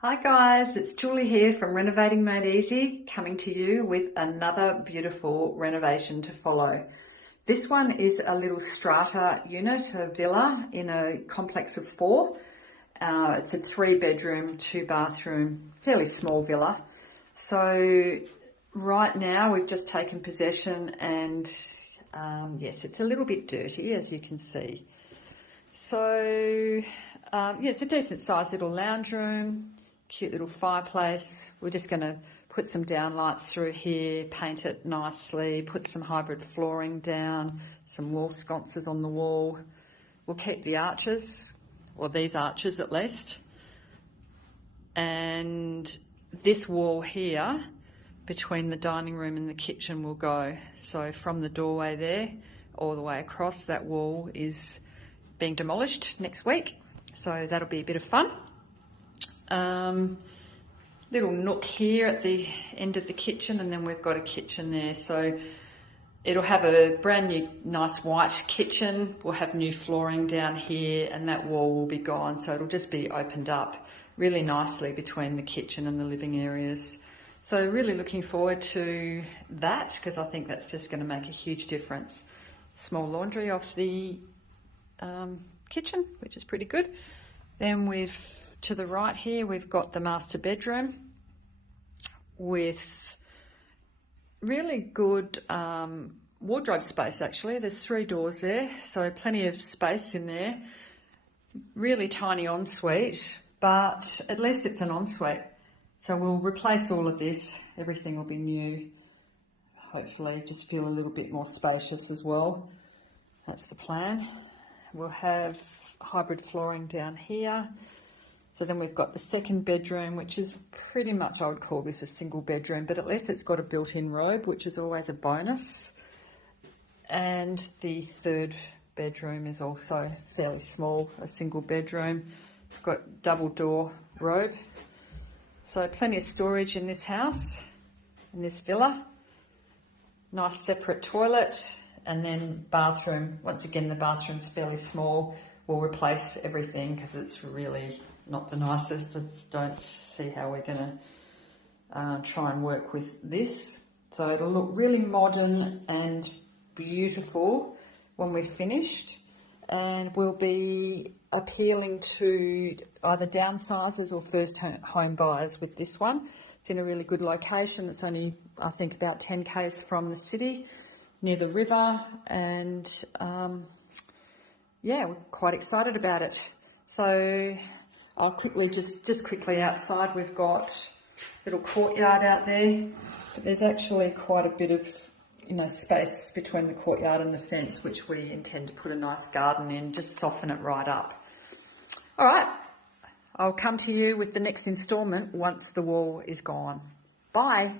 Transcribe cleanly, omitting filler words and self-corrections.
Hi guys, it's Julie here from Renovating Made Easy, coming to you with another beautiful renovation to follow. This one is a little strata unit, a villa in a complex of four. It's a 3-bedroom, 2-bathroom, fairly small villa. So right now we've just taken possession and yes, it's a little bit dirty as you can see. So yeah, it's a decent sized little lounge room. Cute little fireplace. We're just going to put some downlights through here, paint it nicely, put some hybrid flooring down, some wall sconces on the wall. We'll keep the arches, or these arches at least. And this wall here, between the dining room and the kitchen will go. So from the doorway there, all the way across, that wall is being demolished next week. So that'll be a bit of fun. Little nook here at the end of the kitchen, and then we've got a kitchen there, so it'll have a brand new nice white kitchen. We'll have new flooring down here, and that wall will be gone, so it'll just be opened up really nicely between the kitchen and the living areas. So really looking forward to that, because I think that's just going to make a huge difference. Small laundry off the kitchen, which is pretty good. Then to the right here, we've got the master bedroom with really good wardrobe space actually. There's 3 doors there, so plenty of space in there. Really tiny ensuite, but at least it's an ensuite. So we'll replace all of this. Everything will be new. Hopefully just feel a little bit more spacious as well. That's the plan. We'll have hybrid flooring down here. So then we've got the second bedroom, which is pretty much, I would call this a single bedroom, but at least it's got a built-in robe, which is always a bonus. And the third bedroom is also fairly small, a single bedroom. It's got double door robe. So plenty of storage in this house, in this villa. Nice separate toilet, and then bathroom. Once again, the bathroom's fairly small. We'll replace everything because it's really not the nicest. I just don't see how we're going to try and work with this. So it'll look really modern and beautiful when we're finished, and we'll be appealing to either downsizers or first home buyers with this one. It's in a really good location. It's only, I think, about 10 k's from the city, near the river, and yeah, we're quite excited about it. So I'll quickly, just quickly outside, we've got a little courtyard out there. But there's actually quite a bit of, space between the courtyard and the fence, which we intend to put a nice garden in, just soften it right up. All right, I'll come to you with the next instalment once the wall is gone. Bye.